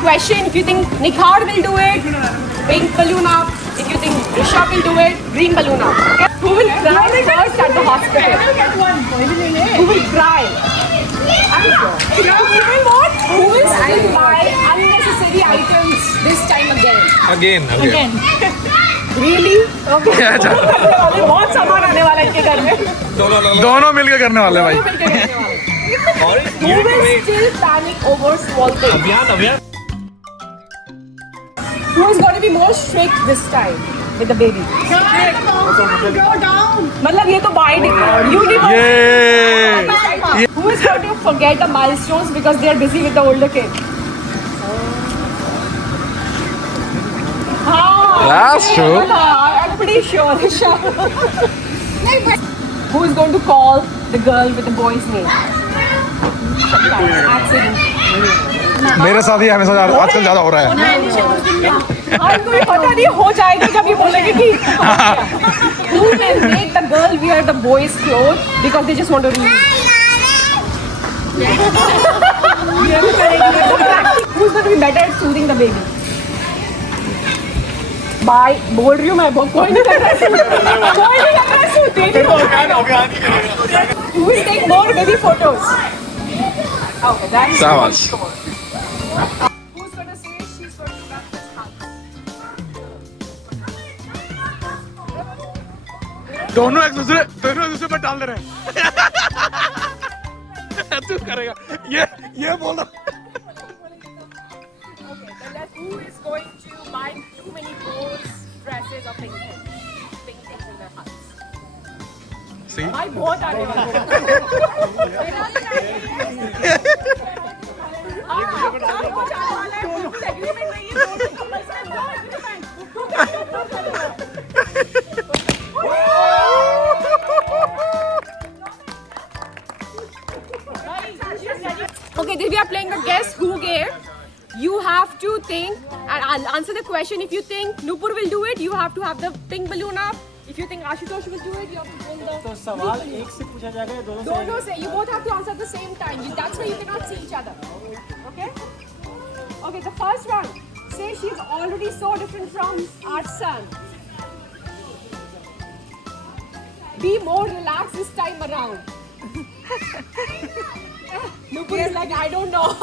question. If you think Nikhar will do it, pink balloon up. If you think Rishabh will do it, green balloon up. Okay? Who will cry first at the hospital? Who will cry? Who will still buy unnecessary items this time again? Again. Really? Okay. बहुत सामान आने वाला है इनके घर में. दोनों मिलके करने वाले भाई. Who will still panic over small things? Who is going to be more strict this time with the baby? Go down. मतलब ये तो by universe. Who is going to forget the milestones because they are busy with the older kid? That's true. I'm pretty sure. Who is going to call the girl with the boy's name? Accident. मेरे साथ ही हमेशा आजकल ज्यादा हो रहा है. हमको भी पता नहीं हो जाएगा जब ये बोलेंगे कि who will make the girl wear the boy's clothes because they just want to read. Who's going to be better at soothing the baby? Bye बोल रही हूँ मैं कोई नहीं कर रहा Who will take more baby photos? Okay, that is Savage. Who's gonna say she's going to run this house? दोनों एक दूसरे पे डाल दे रहे हैं. तू करेगा ये बोल रहा. Okay, then who is going to buy too many clothes, dresses or things in their house? See? भाई बहुत आने वाले हैं. Okay, we are playing a guess who game. You have to think and I'll answer the question. If you think Nupur will do it, you have to have the pink balloon up. If you think Ashutosh will do it, you have to hold the. तो सवाल एक से पूछा जाएगा या दोनों से? You both have to answer at the same time. That's why you cannot see each other. Okay? Okay, the first one. Say she's already so different from our son. Be more relaxed this time around. Nupur is like, I don't know.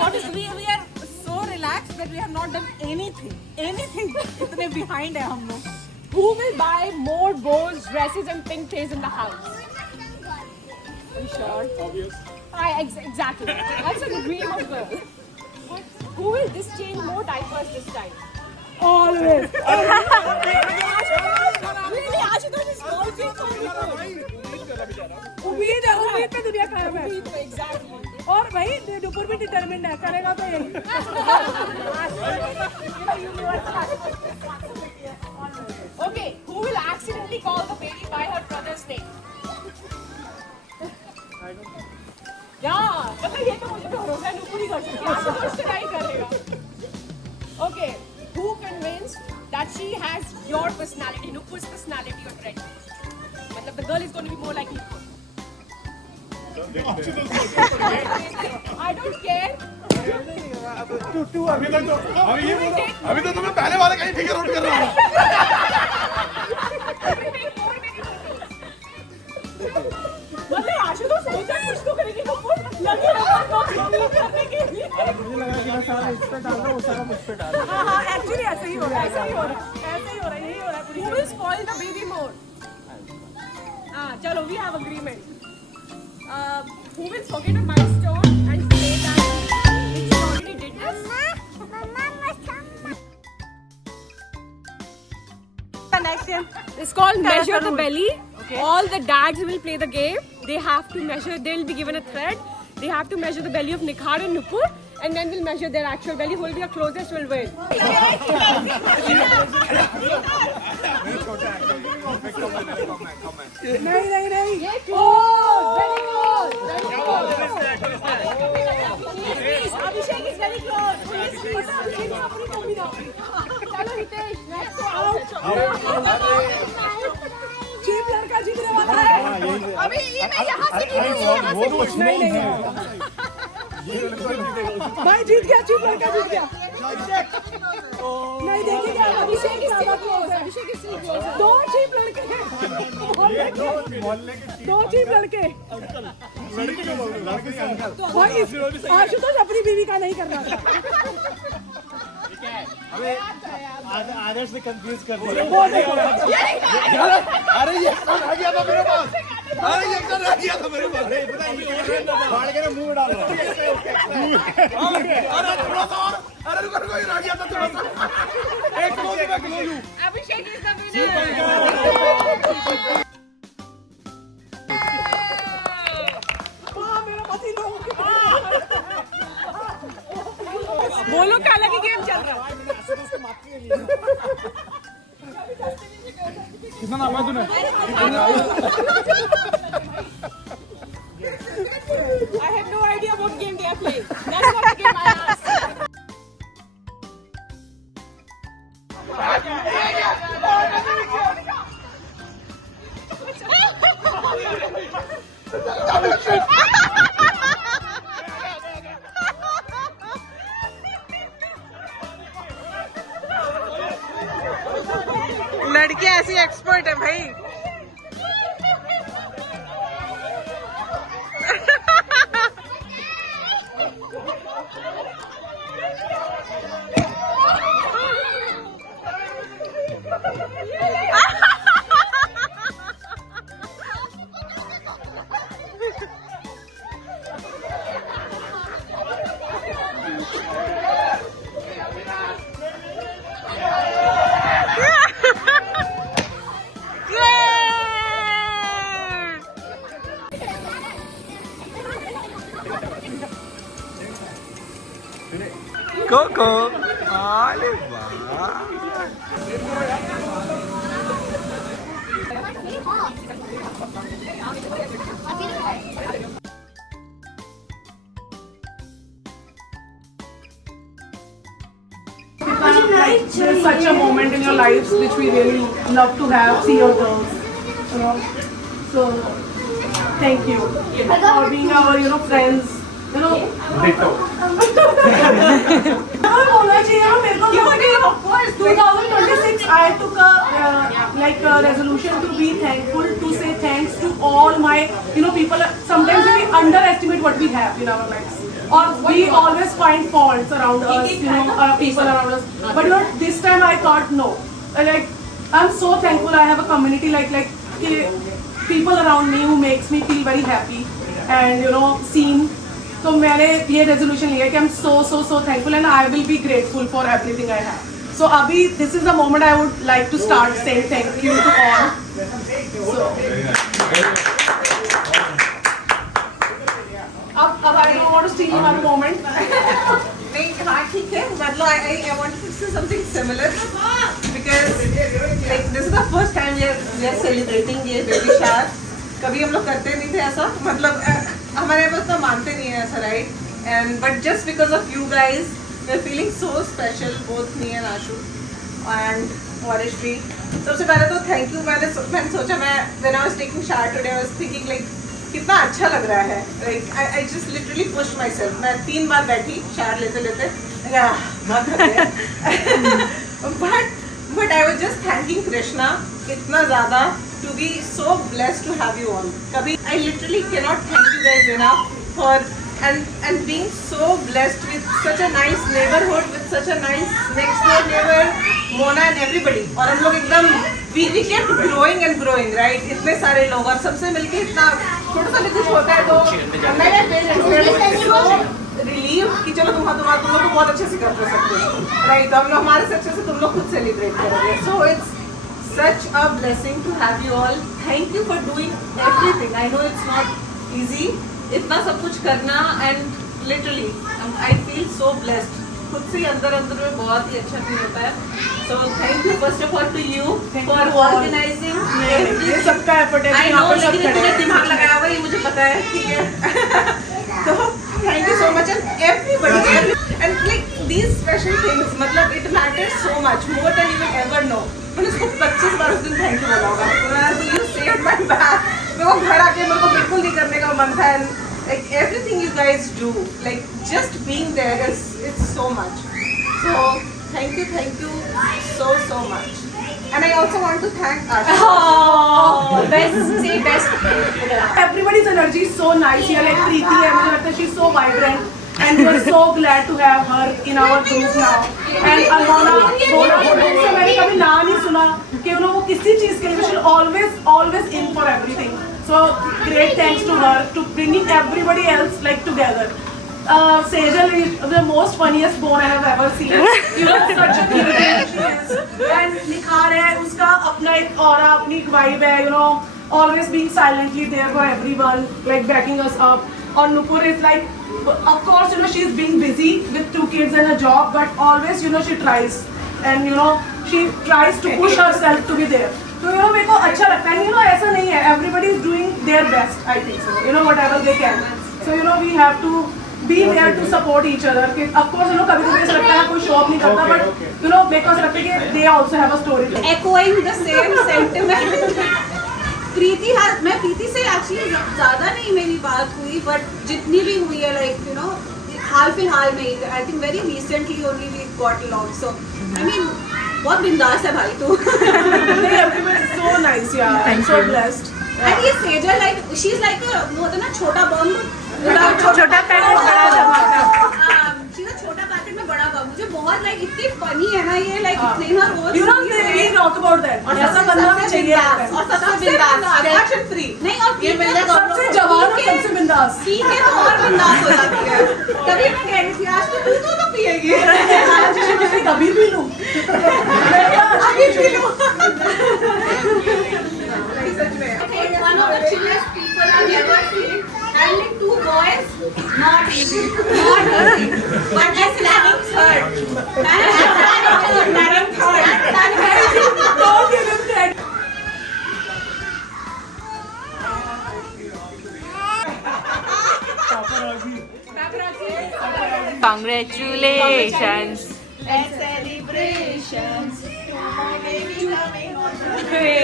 What is we are so relaxed that we have not done anything. इतने behind है हम लोग. Who will buy more bows, dresses and pink things in the house? Are you sure? Obvious. Exactly. That's a dream of girl. Who will discharge more diapers this time? Always. Really, Ashutosh is working for you. उम्मीद पे दुनिया कायम है. Exactly. और भाई नुपुर भी determined है, करेगा तो यही. Okay, who will accidentally call the baby by her brother's name? Yeah, मतलब ये तो मुझे भरोसा है नुपुर ही कर सकती है. आशुतोष तो नहीं करेगा. Okay, who convinced that she has your personality, Nupur's personality already? मतलब the girl is going to be more like Nupur. I don't care. अभी तो तुम्हें पहले वाले कहीं फिगर आउट कर रहा हूँ. मतलब आशुतोष सोचा कुछ तो करेगी नुपुर. लगी करने के लिए. मुझे लगा कि मैं सारा इस पे डाल रहा हूँ, वो सारा मुझ पे डाल रहा हूँ. हाँ एक्चुअली ऐसे ही हो रहा है. यही हो रहा है. Who will spoil the baby more? चलो, we have agreement. Who will forget a milestone and say that she already did this? Connection. It's called measure the rule. belly. Okay. All the dads will play the game. They have to measure. They'll be given a thread. They have to measure the belly of Nikhar and Nupur, and then we'll measure their actual belly. Who will be the closest will win. नहीं. Oh, very close. Very close. Please, Abhishek is very close. Please. Abhishek is अपनी कमी ना. चलो Hitesh, next out. Cheap लड़का जीतने वाला है. अभी ये मैं यहाँ से जीतूंगी, यहाँ से वो तो नहीं. भाई जीत गया, चुप लड़का जीत गया। नहीं देखिए क्या अभिषेक ज्यादा क्लोज है। दो चीप लड़के हैं, दो चीप लड़के। भाई आशुतोष अपनी बीवी का नहीं करना था। आदर्श से कंफ्यूज कर दिया। अरे ये आ गया था मेरे पास, अरे ये आ गया था मेरे पास। फाड़ के ना मुंह में डाल रहा अरे थोड़ा सा और, अरे रुको रुको, ये आ गया था थोड़ा सा। एक क्लोज मैं क्लोज हूँ। अभिषेक इज द विनर। मेरा पति लोग बोलो काला की गेम चल रहा है। कितना नाम है तूने? I have no idea what game they are playing. That's what the game I asked. लड़के ऐसी एक्सपर्ट है भाई। कोको, अरे वाह। There's such a moment in your lives which we really love to have, see your girls, you know. So, thank you for being our, friends, you know. बोलना चाहिए ना मेरे को। 2026 I took a resolution to be thankful, to say thanks to all my, people. Sometimes we underestimate what we have in our lives, or we always find faults around us, people around us. But this time I thought no, I'm so thankful I have a community like people around me who makes me feel very happy and seen. So मैंने ये resolution लिया कि I'm so thankful and I will be grateful for everything I have. So अभी this is the moment I would like to start saying thank you to all. So अब I don't want to steal one moment. नहीं हाँ ठीक है मतलब I wanted to say something similar because this is the first time we are celebrating ये baby shower. कभी हम लोग करते नहीं थे ऐसा मतलब हमारे पास तो मानते नहीं है ऐसा right and but just because of you guys we are feeling so special both me and Ashu and वरिश्री सबसे पहले तो थैंक यू मैंने सोचा मैं when I was taking shower today I was thinking कितना अच्छा लग रहा है I just literally push myself मैं 3 बार बैठी शावर लेते but I was just thanking Krishna इतना ज़्यादा to be so blessed to have you all. Kabhi, I literally cannot thank you guys enough for and being so blessed with such a nice neighborhood, with such a nice next door neighbor, Mona and everybody. और हम लोग एकदम we kept growing and growing, right? इतने सारे लोग और सबसे मिलके इतना छोटा सा भी कुछ होता है तो मेरे पेरेंट्स so relieved कि चलो तुम लोग को बहुत अच्छे से कर सकते हो, right? तो हम लोग हमारे से अच्छे से तुम लोग खुद सेलिब्रेट करोगे. So it's such a blessing to have you all. Thank you for doing everything. I know it's not easy. इतना सब कुछ करना and literally I feel so blessed. खुद से अंदर में बहुत ही अच्छा फील होता है. So thank you first of all to you for organizing. ये सबका एफर्ट है. I know लेकिन तुमने दिमाग लगाया हुआ ये मुझे पता है ठीक है. तो thank you so much and everybody and like these special things मतलब it matters so much more than you will ever know. मैंने उसको 25 बार उस दिन थैंक यू बोला होगा. You saved my back. मेरे को घर आके मेरे को बिल्कुल नहीं करने का मन था. Like everything you guys do. Like just being there is it's so much. So thank you so much. And I also want to thank Asha. Oh, best. Everybody's energy is so nice here. Like Preeti है, मुझे लगता है she's so vibrant, and we are so glad to have her in our group now. And Almona, से मैंने कभी ना नहीं सुना कि उन्होंने वो किसी चीज़ के लिए she's always in for everything. So great thanks to her to bringing everybody else like together. Sejal is the most funniest bone I have ever seen. You know, such a cute she is. And Nikhar है, उसका अपना एक aura, अपनी एक vibe है, you know, always being silently there for everyone, like backing us up. Or Nupur is like, of course, you know, she's being busy with 2 kids and a job, but always, you know, she tries. And you know, she tries to push herself to be there. So you know, मेरे को अच्छा लगता है, you know, ऐसा नहीं है. Everybody is doing their best, I think so. You know, whatever they can. So you know, we have to be there to support each other. Of course, you know, कभी-कभी ऐसा लगता है कोई show off नहीं करता, but you know, मेरे को ऐसा लगता है कि they also have a story. Echoing the same sentiment. मैं प्रीति से एक्चुअली ज़्यादा नहीं मेरी बात हुई, बट जितनी भी हुई है लाइक यू नो हाल फिलहाल में ही I think very recently only we got along. So I mean बहुत बिंदास है भाई तू. Everybody is so nice, yeah. I'm so blessed. And ये Sejal like she is like वो होता है ना छोटा बम, छोटा पैकेट बड़ा धमाका. छोटा पैकेट में बड़ा बम. मुझे बहुत लाइक इतनी फनी है ना ये लाइक इतने ना रोज You know, we talk about that. और ऐसा बंदा भी चाहिए. और सबसे बिंदास Action free. नहीं. और ये मिलने का सबसे जवान और सबसे बिंदास. पी के तो और बिंदास हो जाती है. तभी मैं कह रही थी आज तो तू तो पिएगी. मैं कभी भी लूं. अभी पी लूं. One of the chillest people I've ever seen. Handling 2 boys, not easy. Not easy. But I'm planning third. Planning third. Don't give him that. Congratulations. Let's celebrations. My baby coming on the way.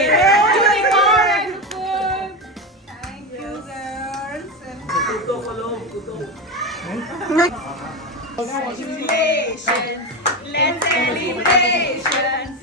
Thank you, girls. Congratulations. Let's celebrations.